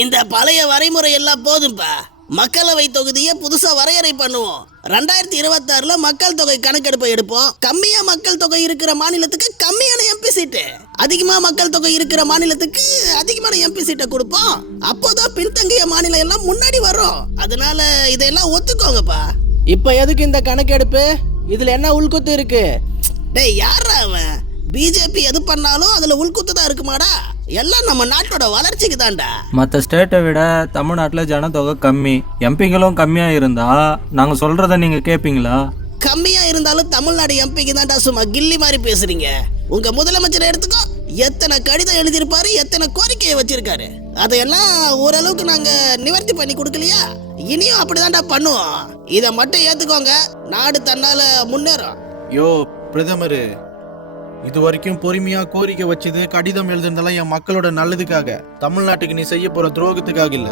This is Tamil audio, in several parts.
இந்த பழைய வரைமுறை எல்லாம் போதும்பா. மக்களவை தொகுதியை புதுசா வரையறை பண்ணுவோம். 2026 மக்கள் தொகை கணக்கெடுப்பை எடுப்போம். கம்மியா மக்கள் தொகை இருக்கிற மாநிலத்துக்கு கம்மியான எம்பி சீட்டு, அதிகமா மக்கள் தொகை இருக்கிற மாநிலத்துக்கு அதிகமான எம்பி சீட்டை கொடுப்போம். அப்போதான் பின்தங்கிய மாநிலம் எல்லாம் முன்னாடி வரும். அதனால இதெல்லாம் ஒத்துக்கோங்கப்பா. இப்ப எதுக்கு இந்த கணக்கெடுப்பு? இதுல என்ன உள்குத்து இருக்கு? டேய், யாரா அவன்? பிஜேபி எது பண்ணாலும் அதுல உள்குத்து தான் இருக்குமாடா? எல்லாம் நம்ம நாட்டோட வளர்ச்சிக்கு தான்டா. மற்ற ஸ்டேட்டை விட தமிழ்நாட்டில் ஜனத்தொகை கம்மி, எம்பிங்களும் கம்மியாக இருந்தா நாங்கள் சொல்கிறத நீங்கள் கேட்பீங்களா? கம்மியா இருந்தாலும் தமிழ்நாடு எம்பிக்கு தான்டா. சும்மா கில்லி மாதிரி பேசுறீங்க. உங்க முதலமைச்சரை எடுத்துக்கோ, எத்தனை கடிதம் எழுதியிருப்பாரு, எத்தனை கோரிக்கையை வச்சிருக்காரு. அதையெல்லாம் ஓரளவுக்கு நாங்க நிவர்த்தி பண்ணி கொடுக்கலையா? இனியும் அப்படிதான்டா பண்ணுவோம். இதை மட்டும் ஏத்துக்கோங்க, நாடு தன்னால முன்னேறும். யோ பிரதமர், இது வரைக்கும் பொறுமையா கோரிக்கை வச்சது, கடிதம் எழுதுனதெல்லாம் என் மக்களோட நல்லதுக்காக, தமிழ்நாட்டுக்கு நீ செய்ய போற துரோகத்துக்காக இல்ல.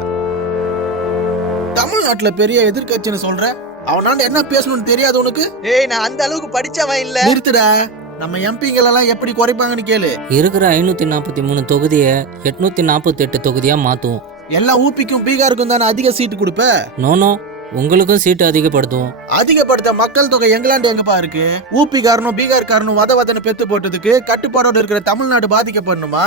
தமிழ்நாட்டுல பெரிய எதிர்கட்சின்னு சொல்ற, அவனாண்ட என்ன பேசணும்னு தெரியாது உனக்கு? ஏய், நான் அந்த அளவுக்கு படிச்சவன் இல்ல. நிறுத்துடா. நம்ம எம்பிங்களெல்லாம் எப்படி குறைப்பாங்கன்னு கேளு. இருக்கிற 543 தொகுதியை 848 தொகுதியா மாத்துவோம். எல்லாம் ஊபிக்கும் பீகாருக்கும் தானே அதிக சீட்டு கொடுப்ப? நோனோ, உங்களுக்கும் சீட்டு அதிகப்படுத்துவோம். அதிகப்படுத்த மக்கள் தொகை எங்களாண்டு எங்கப்பா இருக்கு? ஊபிக்காரனும் பீகார்காரனும் வதவதனை பெத்து போட்டதுக்கு கட்டுப்பாடோட இருக்கிற தமிழ்நாடு பாதிக்கப்படணுமா?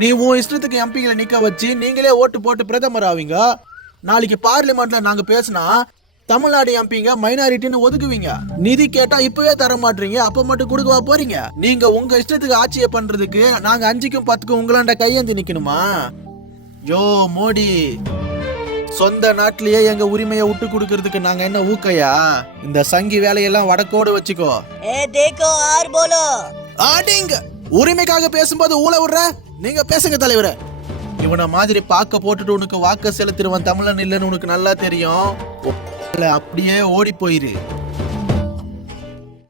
நீ உன் இஷ்டத்துக்கு எம்பிகளை நிக்க வச்சு நீங்களே ஓட்டு போட்டு பிரதமர் ஆவீங்க. நாளைக்கு பார்லிமெண்ட்ல நாங்க பேசினா தமிழ்நாடு எம்பிங்க மைனாரிட்டின்னு ஒதுக்குவீங்க. நிதி கேட்டா இப்பவே தர மாட்டீங்க, அப்ப மட்டும் கொடுக்கவா போறீங்க? நீங்க உங்க இஷ்டத்துக்கு ஆட்சியை பண்றதுக்கு நாங்க 5க்கும் 10க்கும் உங்களாண்ட கையேந்தி நிக்கணுமா? யோ மோடி, சொந்த நாட்டிலேயே எங்க உரிமையை விட்டு கொடுக்கறதுக்கு நாங்க என்ன ஊக்கையா? இந்த சங்கி வேலையெல்லாம் வடக்கோடு வச்சுக்கோ. ஆடிங்க உரிமைக்காக பேசும்போது ஊழ விடுற. நீங்க பேசுங்க தலைவர. இவனை மாதிரி பாக்க போட்டுட்டு உனக்கு வாக்க செலுத்திடுவான் தமிழன் இல்லைன்னு உனக்கு நல்லா தெரியும். அப்படியே ஓடி போயிரு.